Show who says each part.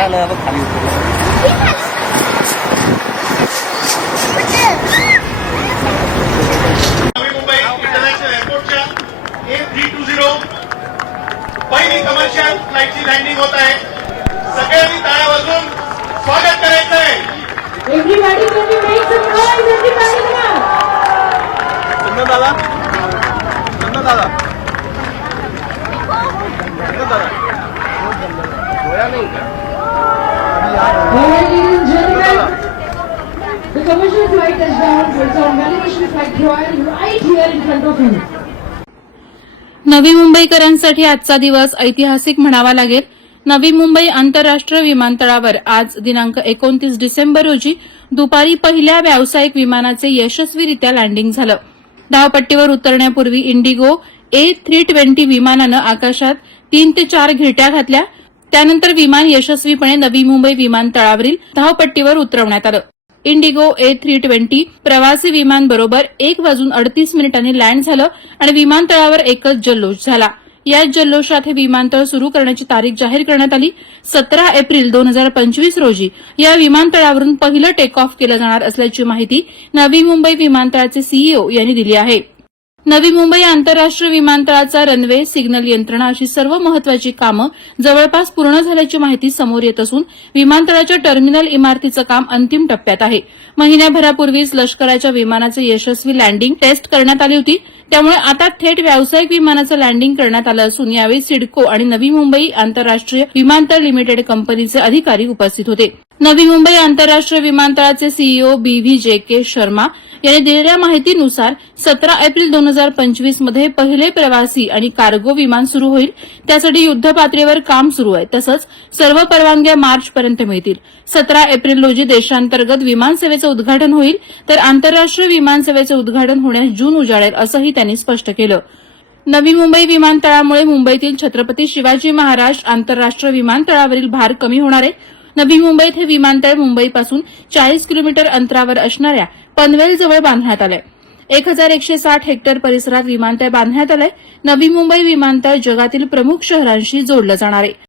Speaker 1: जायला आता खाली
Speaker 2: नवी टू झिरो पहिली कमर्शियल फ्लाईटची होत आहे.
Speaker 1: सगळ्यांनी टाळ्या वाजून स्वागत करायचं आहे commercial flight is. It's on validation flight Royal right here in front of you.
Speaker 3: नवी मुंबईकरांसाठी आजचा दिवस ऐतिहासिक म्हणावा लागेल नवी मुंबई आंतरराष्ट्रीय विमानतळावर आज दिनांक एकोणतीस डिसेंबर रोजी दुपारी पहिल्या व्यावसायिक विमानाचे यशस्वीरित्या लँडिंग झालं धावपट्टीवर उतरण्यापूर्वी इंडिगो ए थ्री ट्वेंटी विमानानं आकाशात तीन ते चार घिरट्या घातल्या त्यानंतर विमान यशस्वीपणे नवी मुंबई विमानतळावरील धावपट्टीवर उतरवण्यात आलं इंडिगो ए थ्री ट्वेंटी प्रवासी विमान बरोबर एक वाजून अडतीस मिनिटांनी लँड झालं आणि विमानतळावर एकच जल्लोष झाला. याच जल्लोषात हे विमानतळ सुरू करण्याची तारीख जाहीर करण्यात आली. सतरा एप्रिल दोन हजार पंचवीस रोजी या विमानतळावरून पहिलं टेक ऑफ केलं जाणार असल्याची माहिती नवी मुंबई विमानतळाचे सीईओ यांनी दिली आहे. नवी मुंबई आंतरराष्ट्रीय विमानतळाचा रनवे सिग्नल यंत्रणा अशी सर्व महत्वाची कामं जवळपास पूर्ण झाल्याची माहिती समोर येत असून विमानतळाच्या टर्मिनल इमारतीचं काम अंतिम टप्प्यात आहे. महिन्याभरापूर्वीच लष्कराच्या विमानाचं यशस्वी लँडिंग टेस्ट करण्यात आली होती. त्यामुळे आता थेट व्यावसायिक विमानाचं लँडिंग करण्यात आलं असून यावेळी सिडको आणि नवी मुंबई आंतरराष्ट्रीय विमानतळ लिमिटेड कंपनीचे अधिकारी उपस्थित होते. नवी मुंबई आंतरराष्ट्रीय विमानतळाचे सीईओ बी व्ही जे के शर्मा यांनी दिलेल्या माहितीनुसार सतरा एप्रिल दोन हजार पंचवीसमध्ये पहिले प्रवासी आणि कार्गो विमान सुरू होईल. त्यासाठी युद्धपातळीवर काम सुरू आहे. तसंच सर्व परवानग्या मार्चपर्यंत मिळतील. सतरा एप्रिल रोजी देशांतर्गत विमानसेवेचं उद्घाटन होईल. तर आंतरराष्ट्रीय विमानसेवेचं उद्घाटन होण्यास जून उजाडेल असंही त्यांनी स्पष्ट केलं. नवी मुंबई विमानतळामुळे मुंबईतील छत्रपती शिवाजी महाराज आंतरराष्ट्रीय विमानतळावरील भार कमी होणार आहे. नवी मुंबईत हे विमानतळ मुंबईपासून चाळीस किलोमीटर अंतरावर असणाऱ्या पनवेलजवळ बांधण्यात आलंय. एक हजार एकशे साठ हेक्टर परिसरात विमानतळ बांधण्यात आलंय. नवी मुंबई विमानतळ जगातील प्रमुख शहरांशी जोडलं जाणार आहे.